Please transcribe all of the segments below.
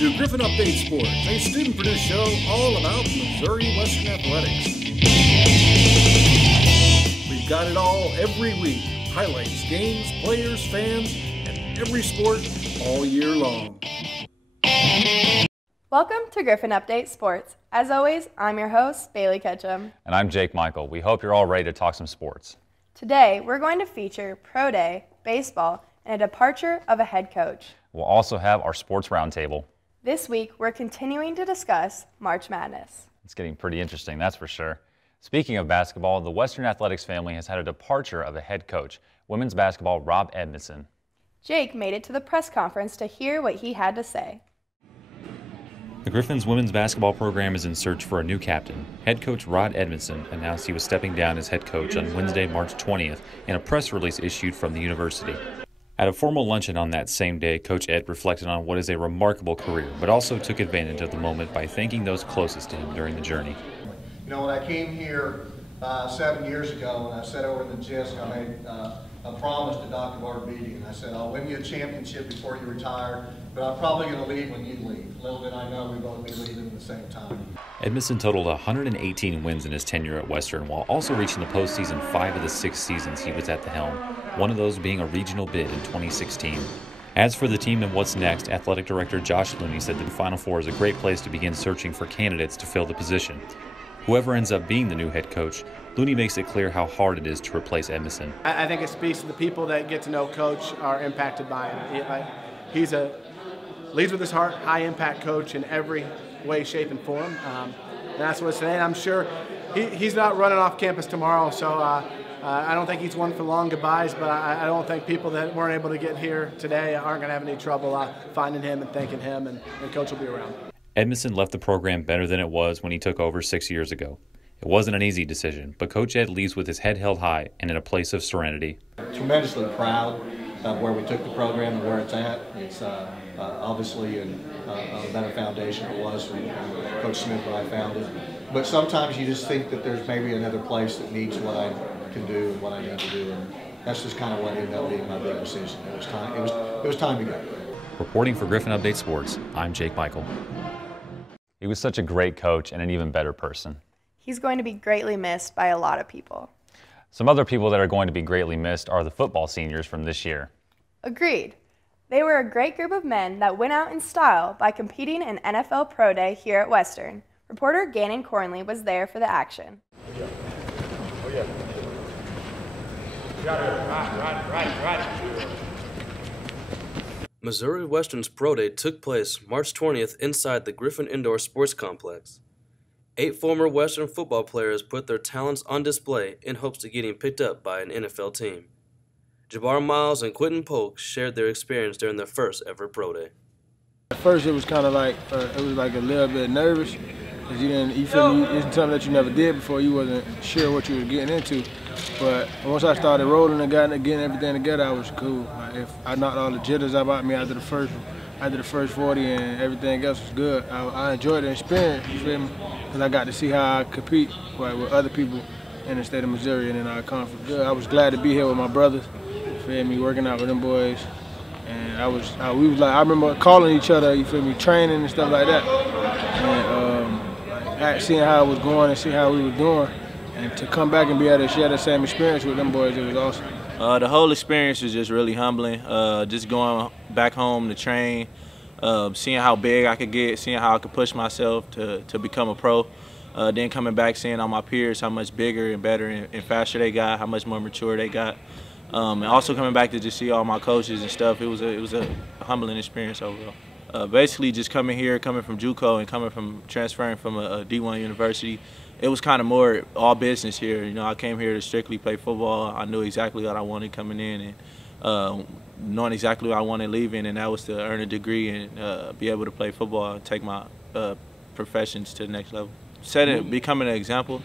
to Griffon Update Sports, a student-produced show all about Missouri Western athletics. We've got it all every week. Highlights, games, players, fans, and every sport all year long. Welcome to Griffon Update Sports. As always, I'm your host, Bailey Ketchum. And I'm Jake Michael. We hope you're all ready to talk some sports. Today, we're going to feature Pro Day, baseball, and a departure of a head coach. We'll also have our sports roundtable. This week, we're continuing to discuss March Madness. It's getting pretty interesting, that's for sure. Speaking of basketball, the Western Athletics family has had a departure of a head coach, women's basketball Rob Edmondson. Jake made it to the press conference to hear what he had to say. The Griffon's women's basketball program is in search for a new captain. Head coach Rod Edmondson announced he was stepping down as head coach on Wednesday, March 20th, in a press release issued from the university. At a formal luncheon on that same day, Coach Ed reflected on what is a remarkable career, but also took advantage of the moment by thanking those closest to him during the journey. You know, when I came here 7 years ago, and I sat over in the gist, I made a promise to Dr. Beatty, and I said, I'll win you a championship before you retire, but I'm probably going to leave when you leave. Little did I know we'd both be leaving at the same time. Edmondson totaled 118 wins in his tenure at Western, while also reaching the postseason 5 of the 6 seasons he was at the helm, one of those being a regional bid in 2016. As for the team and what's next, Athletic Director Josh Looney said the Final Four is a great place to begin searching for candidates to fill the position. Whoever ends up being the new head coach, Looney makes it clear how hard it is to replace Edmondson. I think it speaks to the people that get to know Coach are impacted by him. He's a leads with his heart, high-impact coach in every way, shape, and form. And that's what it's today. And I'm sure he's not running off campus tomorrow, so I don't think he's one for long goodbyes, but I don't think people that weren't able to get here today aren't going to have any trouble finding him and thanking him, and Coach will be around. Edmondson left the program better than it was when he took over 6 years ago. It wasn't an easy decision, but Coach Ed leaves with his head held high and in a place of serenity. Tremendously proud of where we took the program and where it's at. It's obviously on a better foundation it was when Coach Smith and I founded. But sometimes you just think that there's maybe another place that needs what I can do and what I need to do, and that's just kind of what ended up being my big decision. It was time. It was time to go. Reporting for Griffon Update Sports, I'm Jake Michael. He was such a great coach and an even better person. He's going to be greatly missed by a lot of people. Some other people that are going to be greatly missed are the football seniors from this year. Agreed. They were a great group of men that went out in style by competing in NFL Pro Day here at Western. Reporter Gannon Cornley was there for the action. Oh yeah. Got it. Right. Missouri Western's Pro Day took place March 20th inside the Griffon Indoor Sports Complex. 8 former Western football players put their talents on display in hopes of getting picked up by an NFL team. Jabbar Miles and Quentin Polk shared their experience during their first ever Pro Day. At first it was kind of like, a little bit nervous, because you feel it's something that you never did before, you wasn't sure what you were getting into. But once I started rolling and getting everything together, I was cool. If I knocked all the jitters out me after the first 40 and everything else was good, I enjoyed the experience, you feel me? Because I got to see how I compete with other people in the state of Missouri and in our conference. Good. I was glad to be here with my brothers, you feel me, working out with them boys. And I remember calling each other, you feel me, training and stuff like that. And seeing how it was going and see how we were doing. And to come back and be able to share the same experience with them boys, it was awesome. The whole experience was just really humbling. Just going back home to train, seeing how big I could get, seeing how I could push myself to become a pro. Then coming back, seeing all my peers, how much bigger and better and faster they got, how much more mature they got. And also coming back to just see all my coaches and stuff, it was a humbling experience overall. Basically just coming here, coming from JUCO and transferring from a D1 university, it was kind of more all business here. You know, I came here to strictly play football. I knew exactly what I wanted coming in and knowing exactly what I wanted leaving, and that was to earn a degree and be able to play football and take my professions to the next level. Becoming an example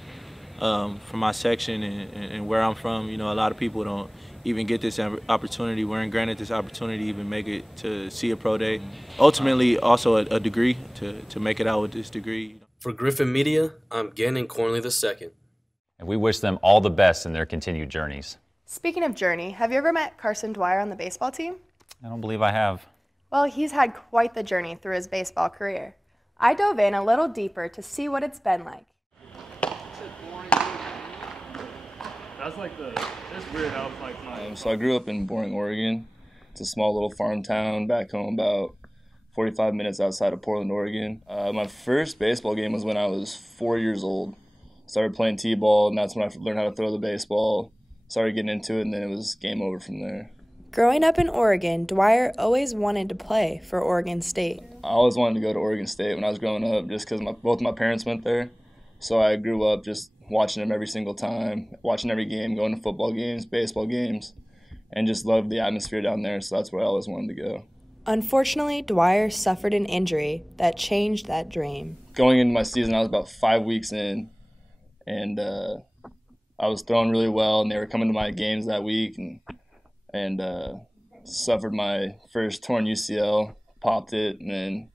for my section and where I'm from. You know, a lot of people don't even get this opportunity, weren't granted this opportunity to even make it to see a pro day. Ultimately, also a degree, to make it out with this degree. For Griffon Media, I'm Gannon Cornley II. And we wish them all the best in their continued journeys. Speaking of journey, have you ever met Carson Dwyer on the baseball team? I don't believe I have. Well, he's had quite the journey through his baseball career. I dove in a little deeper to see what it's been like. That's like it's weird how like So I grew up in Boring, Oregon. It's a small little farm town back home, about 45 minutes outside of Portland, Oregon. My first baseball game was when I was 4 years old. Started playing t-ball, and that's when I learned how to throw the baseball. Started getting into it, and then it was game over from there. Growing up in Oregon, Dwyer always wanted to play for Oregon State. I always wanted to go to Oregon State when I was growing up, just because both my parents went there. So I grew up just watching them every single time, watching every game, going to football games, baseball games, and just loved the atmosphere down there. So that's where I always wanted to go. Unfortunately, Dwyer suffered an injury that changed that dream. Going into my season, I was about 5 weeks in, and I was throwing really well, and they were coming to my games that week, and suffered my first torn UCL, popped it, and then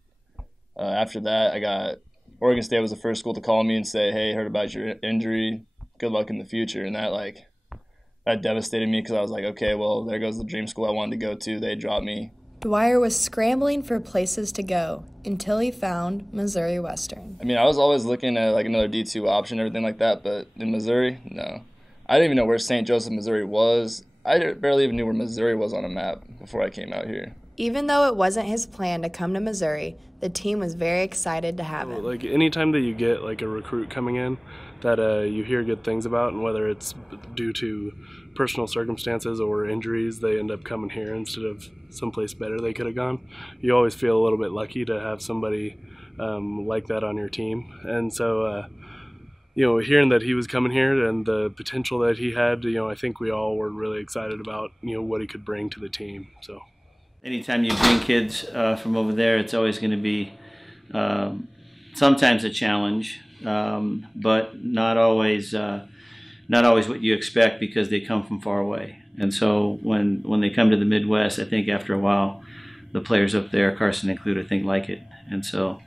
after that, Oregon State was the first school to call me and say, "Hey, heard about your injury. Good luck in the future." And that devastated me because I was like, okay, well, there goes the dream school I wanted to go to. They dropped me. Dwyer was scrambling for places to go until he found Missouri Western. I mean, I was always looking at like another D2 option, everything like that, but in Missouri, no. I didn't even know where St. Joseph, Missouri was. I barely even knew where Missouri was on a map before I came out here. Even though it wasn't his plan to come to Missouri, the team was very excited to have him. Like anytime that you get like a recruit coming in that you hear good things about, and whether it's due to personal circumstances or injuries, they end up coming here instead of someplace better they could have gone. You always feel a little bit lucky to have somebody like that on your team. And so, hearing that he was coming here and the potential that he had, I think we all were really excited about, what he could bring to the team. So. Anytime you bring kids from over there, it's always going to be sometimes a challenge, but not always what you expect because they come from far away. And so when they come to the Midwest, I think after a while, the players up there, Carson included, I think like it. And so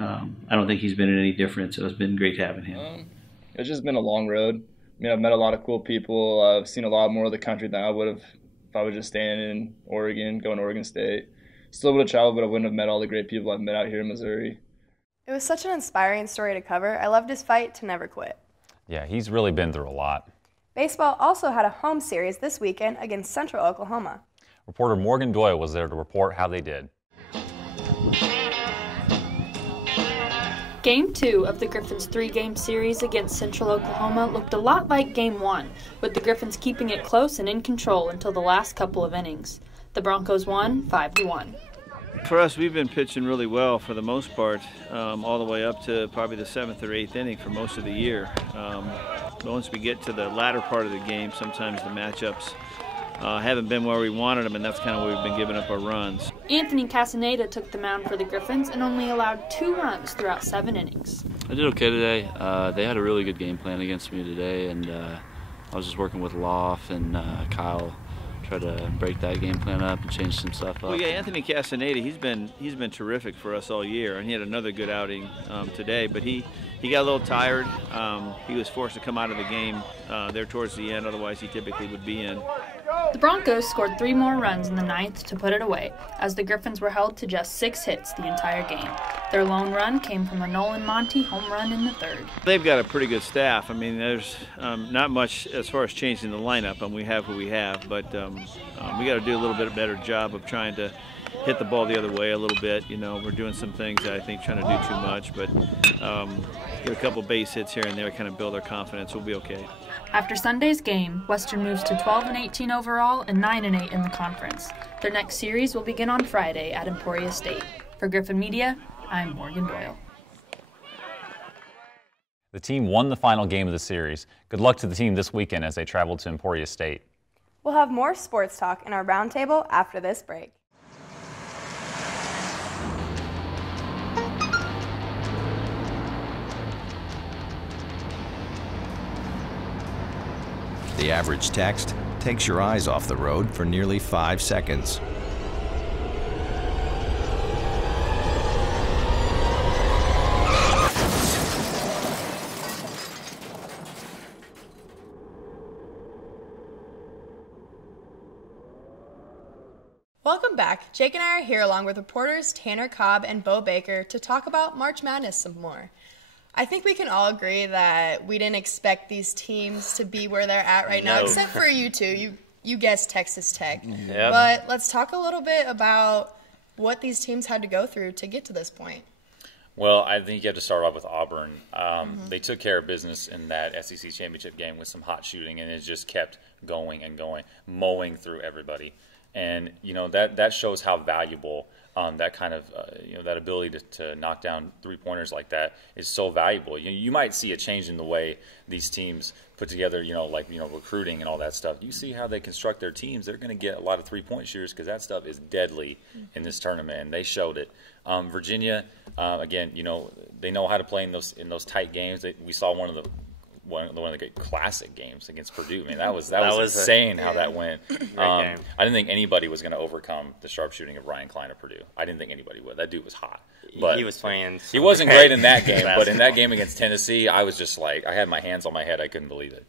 I don't think he's been in any different. So it's been great having him. It's just been a long road. I mean, I've met a lot of cool people. I've seen a lot more of the country than I would have if I was just staying in Oregon, going to Oregon State. Still would have traveled, but I wouldn't have met all the great people I've met out here in Missouri. It was such an inspiring story to cover. I loved his fight to never quit. Yeah, he's really been through a lot. Baseball also had a home series this weekend against Central Oklahoma. Reporter Morgan Doyle was there to report how they did. Game 2 of the Griffons' 3-game series against Central Oklahoma looked a lot like Game 1, with the Griffons keeping it close and in control until the last couple of innings. The Broncos won 5-1. For us, we've been pitching really well for the most part, all the way up to probably the 7th or 8th inning for most of the year. But once we get to the latter part of the game, sometimes the matchups haven't been where we wanted them, and that's kind of where we've been giving up our runs. Anthony Casaneda took the mound for the Griffons and only allowed 2 runs throughout 7 innings. I did okay today. They had a really good game plan against me today, and I was just working with Loff and Kyle, try to break that game plan up and change some stuff up. Well, yeah, Anthony Casaneda, he's been terrific for us all year, and he had another good outing today. But he got a little tired. He was forced to come out of the game there towards the end. Otherwise, he typically would be in. The Broncos scored 3 more runs in the 9th to put it away, as the Griffons were held to just 6 hits the entire game. Their lone run came from a Nolan Monty home run in the 3rd. They've got a pretty good staff. I mean, there's not much as far as changing the lineup, and we have who we have, but we got to do a little bit better job of trying to hit the ball the other way a little bit. We're doing some things that I think trying to do too much, but get a couple base hits here and there, kind of build our confidence. We'll be okay. After Sunday's game, Western moves to 12-18 overall and 9-8 in the conference. Their next series will begin on Friday at Emporia State. For Griffon Media, I'm Morgan Doyle. The team won the final game of the series. Good luck to the team this weekend as they travel to Emporia State. We'll have more sports talk in our roundtable after this break. The average text takes your eyes off the road for nearly 5 seconds. Welcome back. Jake and I are here along with reporters Tanner Cobb and Bo Baker to talk about March Madness some more. I think we can all agree that we didn't expect these teams to be where they're at right now, except for you two. You guessed Texas Tech. Yep. But let's talk a little bit about what these teams had to go through to get to this point. Well, I think you have to start off with Auburn. They took care of business in that SEC championship game with some hot shooting, and it just kept going and going, mowing through everybody. And, that shows how valuable that kind of, that ability to knock down three-pointers like that is so valuable. You might see a change in the way these teams put together, recruiting and all that stuff. You see how they construct their teams. They're going to get a lot of three-point shooters because that stuff is deadly in this tournament, and they showed it. Virginia, again, they know how to play in those tight games. We saw one of the great classic games against Purdue. Man, that was insane how that went. I didn't think anybody was going to overcome the sharpshooting of Ryan Klein of Purdue. I didn't think anybody would. That dude was hot. But he was playing. He wasn't great in that game, but in that game against Tennessee, I was just like, I had my hands on my head. I couldn't believe it.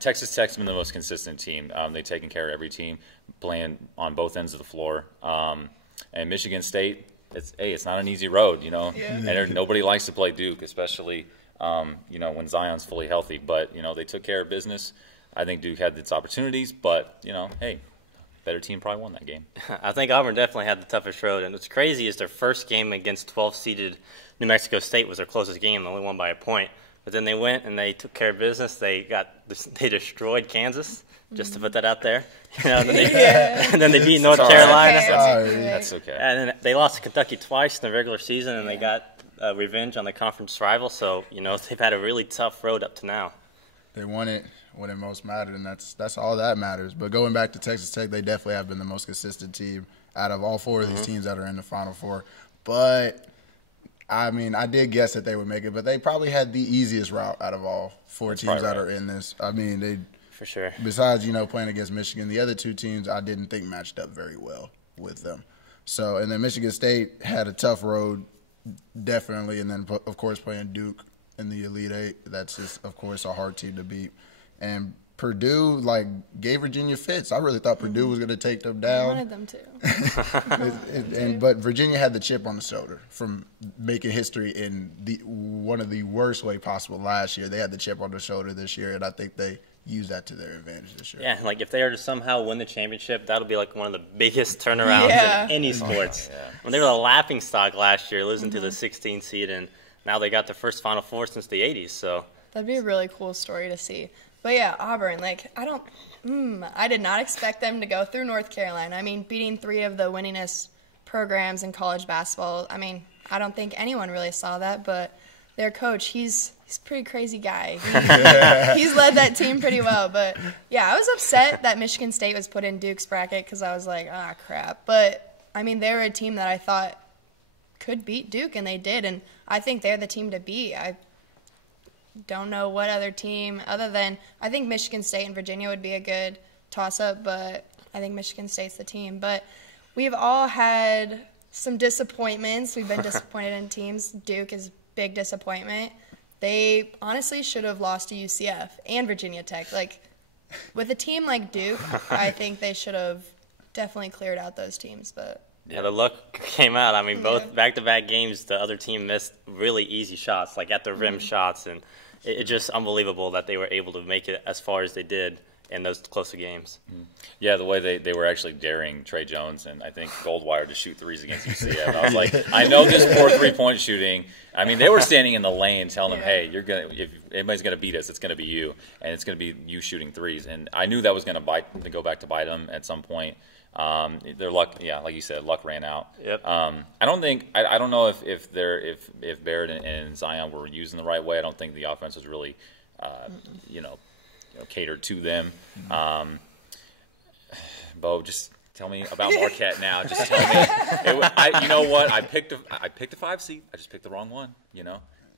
Texas Tech's been the most consistent team. They've taken care of every team, playing on both ends of the floor. And Michigan State, it's not an easy road, and nobody likes to play Duke, especially when Zion's fully healthy. But, they took care of business. I think Duke had its opportunities, but, hey, better team probably won that game. I think Auburn definitely had the toughest road. And what's crazy is their first game against 12-seeded New Mexico State was their closest game. They only won by a point. But then they went and they took care of business. They destroyed Kansas, just to put that out there. And then they beat North Carolina. That's okay. And then they lost to Kentucky twice in the regular season, and they got revenge on the conference rival. So, they've had a really tough road up to now. They won it when it most mattered, and that's all that matters. But going back to Texas Tech, they definitely have been the most consistent team out of all four of these teams that are in the Final Four. But, I did guess that they would make it, but they probably had the easiest route out of all four teams that are in this. They for sure. Besides, playing against Michigan, the other two teams I didn't think matched up very well with them. So, and then Michigan State had a tough road, definitely, and then, of course, playing Duke in the Elite Eight. That's just, of course, a hard team to beat. And Purdue, gave Virginia fits. I really thought Purdue was going to take them down. I wanted them to. But Virginia had the chip on the shoulder from making history in one of the worst way possible last year. They had the chip on the shoulder this year, and I think they used that to their advantage this year. Yeah, if they are to somehow win the championship, that'll be one of the biggest turnarounds in any sports. When they were the laughingstock last year, losing to the 16 seed, and now they got their first Final Four since the 80s. So that'd be a really cool story to see. But yeah, Auburn, I did not expect them to go through North Carolina. Beating three of the winningest programs in college basketball. I don't think anyone really saw that, but their coach, he's a pretty crazy guy. He's led that team pretty well. But yeah, I was upset that Michigan State was put in Duke's bracket because I was like, crap. But they were a team that I thought could beat Duke, and they did. And I think they're the team to beat. I don't know what other team other than I think Michigan State and Virginia would be a good toss-up, but I think Michigan State's the team. But we've all had some disappointments. We've been disappointed in teams. Duke is big disappointment. They honestly should have lost to UCF and Virginia Tech. With a team like Duke, I think they should have definitely cleared out those teams. But yeah, the luck came out. Both back-to-back games, the other team missed really easy shots, at the rim shots, and it's just unbelievable that they were able to make it as far as they did in those closer games. Yeah, the way they were actually daring Trey Jones and I think Goldwire to shoot threes against UCF. And I was like, I know this poor three-point shooting. They were standing in the lane telling them, hey, if anybody's going to beat us, it's going to be you, and it's going to be you shooting threes. And I knew that was going to go back to bite them at some point. Their luck, like you said, luck ran out. Yep. I don't know if Barrett and Zion were using the right way. I don't think the offense was really, catered to them. Bo, just tell me about Marquette now. Just tell me. You know what? I picked a 5 seed. I just picked the wrong one.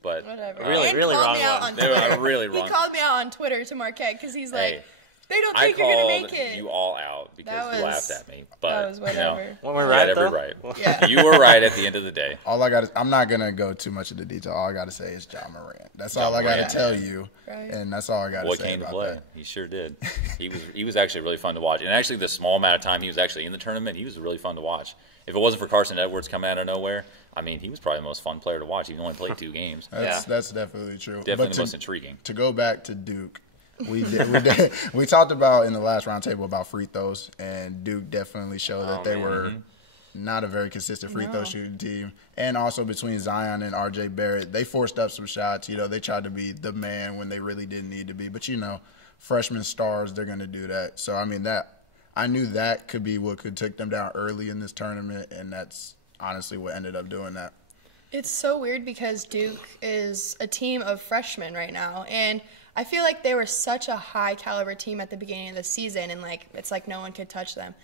But whatever. Really wrong one. They were really wrong. He called me out on Twitter to Marquette because he's like. They don't I think you're going to called make it. you all out because you laughed at me. But, that was whatever. You know, Well, we're you right, had every though. right. Yeah. You were right at the end of the day. All I got, I'm not gonna go too much into detail. All I got to say is John Morant. That's all I got to tell you, and that's all I got to say came to about play. that. He sure did. He was actually really fun to watch. And actually, the small amount of time he was actually in the tournament, he was really fun to watch. If it wasn't for Carson Edwards coming out of nowhere, I mean, he was probably the most fun player to watch. He only played 2 games. That's definitely true. Definitely the most intriguing. To go back to Duke, we talked about in the last roundtable about free throws, and Duke definitely showed that they were not a very consistent free throw shooting team. And also between Zion and RJ Barrett, they forced up some shots. You know, they tried to be the man when they really didn't need to be. But, you know, freshman stars, they're going to do that. So, I mean, I knew that could be what could take them down early in this tournament, and that's honestly what ended up doing that. It's so weird because Duke is a team of freshmen right now, and I feel like they were such a high caliber team at the beginning of the season, and it's like no one could touch them.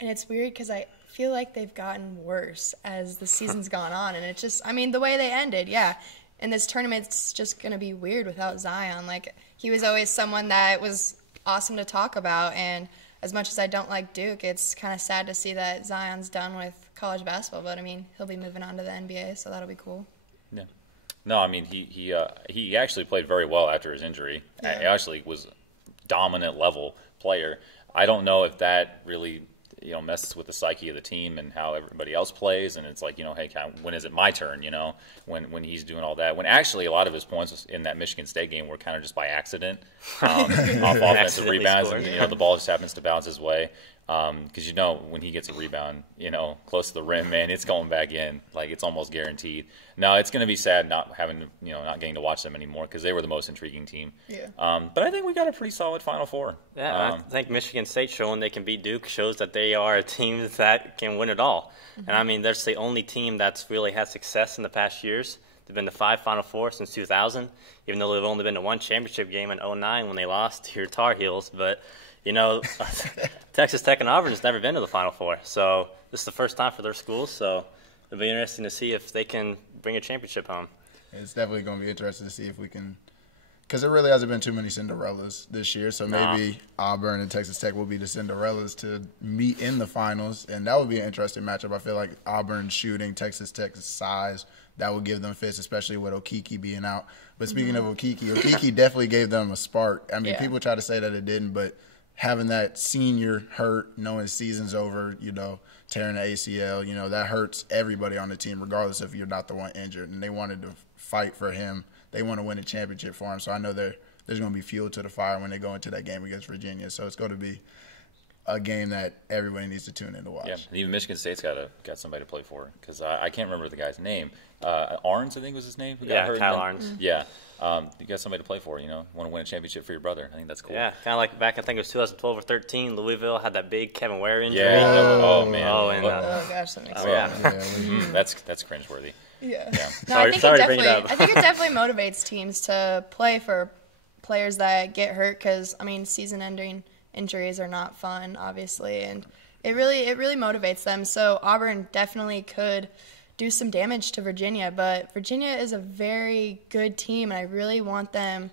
And it's weird because I feel like they've gotten worse as the season's gone on, and it's just, I mean, the way they ended, and this tournament's just going to be weird without Zion. Like, he was always someone that was awesome to talk about, and as much as I don't like Duke, it's kind of sad to see that Zion's done with college basketball, but I mean, he'll be moving on to the NBA, so that'll be cool. Yeah. No, I mean, he actually played very well after his injury. Yeah. He actually was dominant level player. I don't know if that really, you know, messes with the psyche of the team and how everybody else plays. And it's like, you know, hey, when is it my turn? You know, when he's doing all that. When actually a lot of his points in that Michigan State game were kind of just by accident, off offensive rebounds, and you know, the ball just happens to bounce his way. Because you know, when he gets a rebound, you know, close to the rim, man, it's going back in. Like, it's almost guaranteed. No, it's going to be sad not getting to watch them anymore because they were the most intriguing team. Yeah. But I think we got a pretty solid Final Four. Yeah, I think Michigan State showing they can beat Duke shows that they are a team that can win it all. Mm-hmm. And I mean, that's the only team that's really had success in the past years. They've been to 5 Final Four since 2000, even though they've only been to 1 championship game in 2009 when they lost to your Tar Heels. But you know, Texas Tech and Auburn has never been to the Final Four, so this is the first time for their schools. So it'll be interesting to see if they can bring a championship home. It's definitely going to be interesting to see if we can, because there really hasn't been too many Cinderellas this year. So maybe Auburn and Texas Tech will be the Cinderellas to meet in the finals, and that would be an interesting matchup. I feel like Auburn shooting, Texas Tech's size, that would give them fits, especially with Okiki being out. But speaking of Okiki definitely gave them a spark. I mean, people try to say that it didn't, but having that senior hurt, knowing season's over, you know, tearing the ACL, you know, that hurts everybody on the team, regardless if you're not the one injured. And they wanted to fight for him. They want to win a championship for him. So I know there's going to be fuel to the fire when they go into that game against Virginia. So it's going to be a game that everybody needs to tune in to watch. Yeah, and even Michigan State's got somebody to play for, because I can't remember the guy's name. Arns, I think was his name. Who got hurt. Kyle Arns. Yeah. You got somebody to play for, you know, want to win a championship for your brother. I think that's cool. Yeah, kind of like back, I think it was 2012 or 13, Louisville had that big Kevin Ware injury. Yeah. Oh, man. Oh, gosh, that makes sense. That's cringeworthy. Yeah. No, I think it definitely motivates teams to play for players that get hurt because, I mean, season-ending injuries are not fun, obviously, and it really motivates them. So Auburn definitely could do some damage to Virginia, but Virginia is a very good team, and I really want them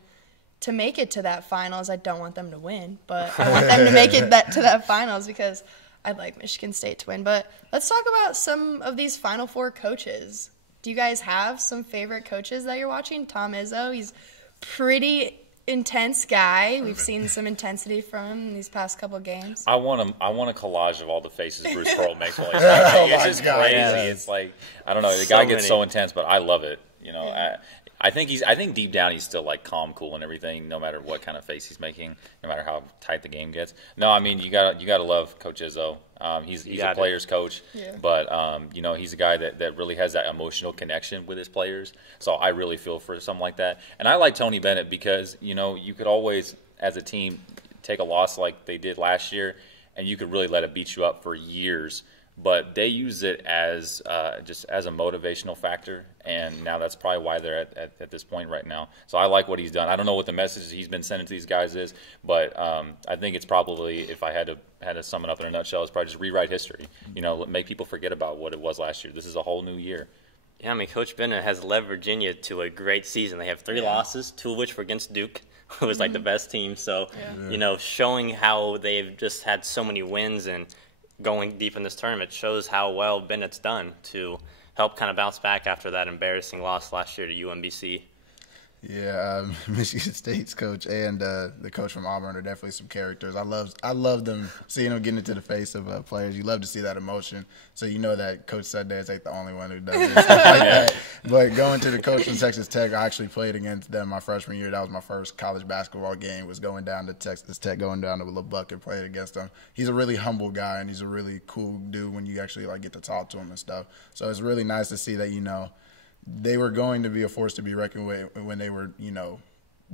to make it to that finals. I don't want them to win, but I want them to make it to that finals because I'd like Michigan State to win. But let's talk about some of these Final Four coaches. Do you guys have some favorite coaches that you're watching? Tom Izzo, he's pretty intense guy. We've seen some intensity from him in these past couple of games. I want a collage of all the faces Bruce Pearl makes while he's talking. It's just crazy. It's like, I don't know, the guy gets so intense, but I love it. You know, I think deep down he's still like calm, cool, and everything, no matter what kind of face he's making, no matter how tight the game gets. No, I mean you gotta love Coach Izzo. He's a player's coach, but you know, he's a guy that really has that emotional connection with his players. So I really feel for something like that. And I like Tony Bennett because, you know, you could always, as a team, take a loss like they did last year, and you could really let it beat you up for years. But they use it as just as a motivational factor, and now that's probably why they're at this point right now. So I like what he's done. I don't know what the message he's been sending to these guys is, but I think it's probably, if I had to sum it up in a nutshell, it's probably just rewrite history. You know, make people forget about what it was last year. This is a whole new year, Yeah, I mean, Coach Bennett has led Virginia to a great season. They have 3 losses, 2 of which were against Duke, who was like the best team. So, you know, showing how they've just had so many wins and going deep in this tournament shows how well Bennett's done to help kind of bounce back after that embarrassing loss last year to UMBC. Yeah, Michigan State's coach and the coach from Auburn are definitely some characters. I love them, seeing them getting into the face of players. You love to see that emotion. So you know that Coach Sundance ain't the only one who does it, stuff like that. But going to the coach from Texas Tech, I actually played against them my freshman year. That was my first college basketball game, was going down to Texas Tech, going down to Lubbock and playing against him. He's a really humble guy, and he's a really cool dude when you actually like get to talk to him and stuff. So it's really nice to see that, you know, they were going to be a force to be reckoned with when they were, you know,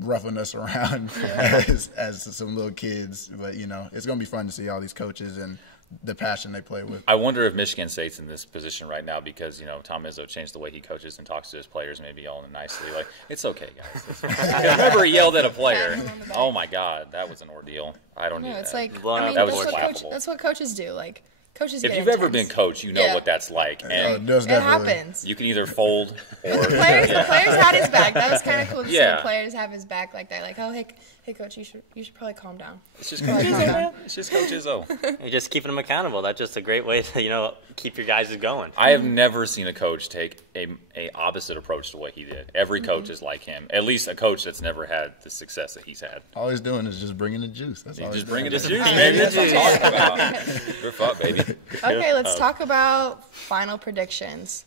roughing us around as some little kids. But, you know, it's going to be fun to see all these coaches and the passion they play with. I wonder if Michigan State's in this position right now because, you know, Tom Izzo changed the way he coaches and talks to his players, maybe yelling nicely. Like, it's okay, guys. It's okay. Remember he yelled at a player. Oh, my God. That was an ordeal. I don't need that. It's like, that was that's what coaches do. Like, coaches if get you've intense. ever been coached, you know what that's like. And it happens. You can either fold or the players had his back. That was kind of cool to see the players have his back like that. Like, oh, hey, coach, you should probably calm down. It's just Coach Izzo, man. It's just Coach Izzo. You're just keeping them accountable. That's just a great way to, you know, keep your guys going. I have never seen a coach take a opposite approach to what he did. Every coach is like him. At least a coach that's never had the success that he's had. All he's doing is just bringing the juice. That's all he's just bringing the juice, man. That's what I'm talking about. Grip up, baby. Okay, let's talk about final predictions.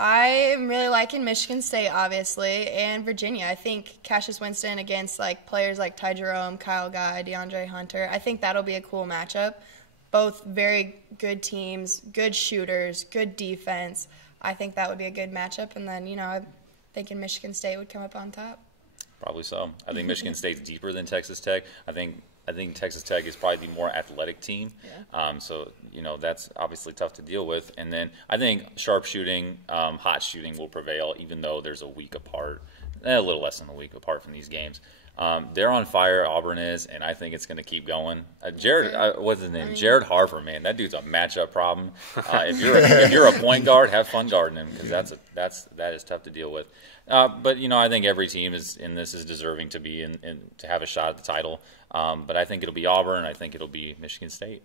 I am really liking Michigan State, obviously, and Virginia. I think Cassius Winston against like players like Ty Jerome, Kyle Guy, DeAndre Hunter. I think that'll be a cool matchup. Both very good teams, good shooters, good defense. I think that would be a good matchup. And then, you know, I'm thinking Michigan State would come up on top. Probably so. I think Michigan State's deeper than Texas Tech. I think Texas Tech is probably the more athletic team. Yeah. So, you know, that's obviously tough to deal with. And then I think sharp shooting, hot shooting will prevail, even though there's a week apart, a little less than a week apart from these games. They're on fire, Auburn is, and I think it's going to keep going. What's his name? Jared Harper, man, that dude's a matchup problem. If you're a point guard, have fun guarding him because that is tough to deal with. But you know, I think every team is deserving to be to have a shot at the title. But I think it'll be Auburn. I think it'll be Michigan State.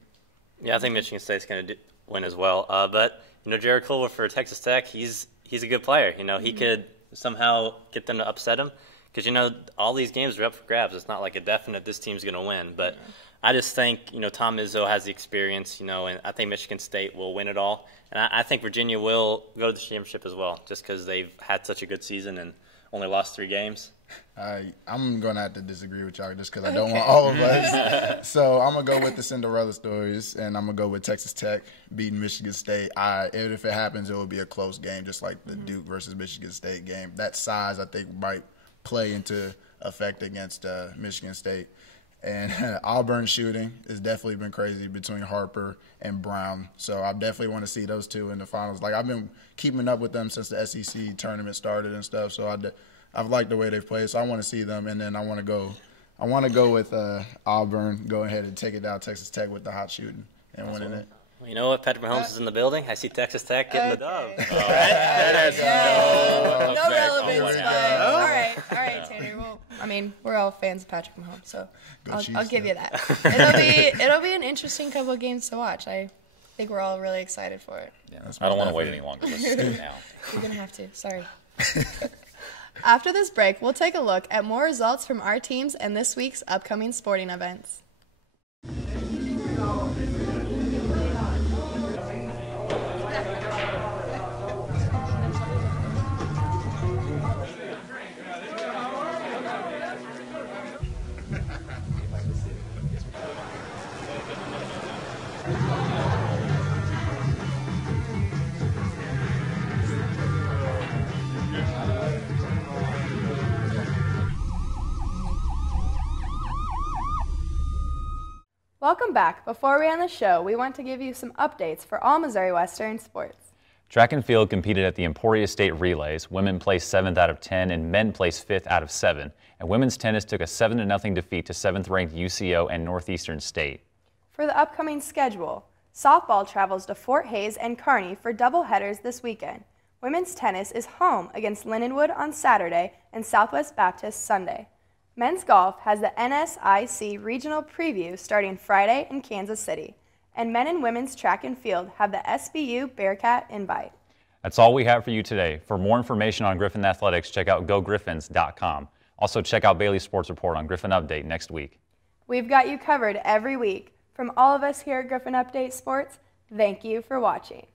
Yeah, I think Michigan State's going to win as well. But you know, Jared Culver for Texas Tech, he's a good player. You know, he could somehow get them to upset him. Because, you know, all these games are up for grabs. It's not like a definite this team's going to win. But I just think, you know, Tom Izzo has the experience, you know, and I think Michigan State will win it all. And I think Virginia will go to the championship as well, just because they've had such a good season and only lost 3 games. I'm going to have to disagree with y'all just because I don't want all of us. So I'm going to go with the Cinderella stories, and I'm going to go with Texas Tech beating Michigan State. If it happens, it will be a close game, just like the Duke versus Michigan State game. That size, I think, might play into effect against Michigan State. And Auburn shooting has definitely been crazy between Harper and Brown. So I definitely want to see those two in the finals. Like, I've been keeping up with them since the SEC tournament started and stuff. So I've liked the way they've played. So I want to see them. And then I want to go with Auburn, go ahead and take it down Texas Tech with the hot shooting and winning it. Well, you know what? Patrick Mahomes is in the building. I see Texas Tech getting the dub. That has no relevance. All right, Tanner. Well, I mean, we're all fans of Patrick Mahomes, so I'll give you that. It'll be an interesting couple of games to watch. I think we're all really excited for it. Yeah, I don't want to wait any longer. Let's just do it now. You're gonna have to. Sorry. After this break, we'll take a look at more results from our teams and this week's upcoming sporting events. Welcome back. Before we end the show, we want to give you some updates for all Missouri Western sports. Track and field competed at the Emporia State Relays. Women placed 7th out of 10 and men placed 5th out of 7. And women's tennis took a 7-0 defeat to 7th-ranked UCO and Northeastern State. For the upcoming schedule, softball travels to Fort Hays and Kearney for doubleheaders this weekend, Women's tennis is home against Lindenwood on Saturday and Southwest Baptist Sunday. Men's golf has the NSIC Regional Preview starting Friday in Kansas City. And men and women's track and field have the SBU Bearcat Invite. That's all we have for you today. For more information on Griffon Athletics, check out gogriffons.com. Also, check out Bailey's Sports Report on Griffon Update next week. We've got you covered every week. From all of us here at Griffon Update Sports, thank you for watching.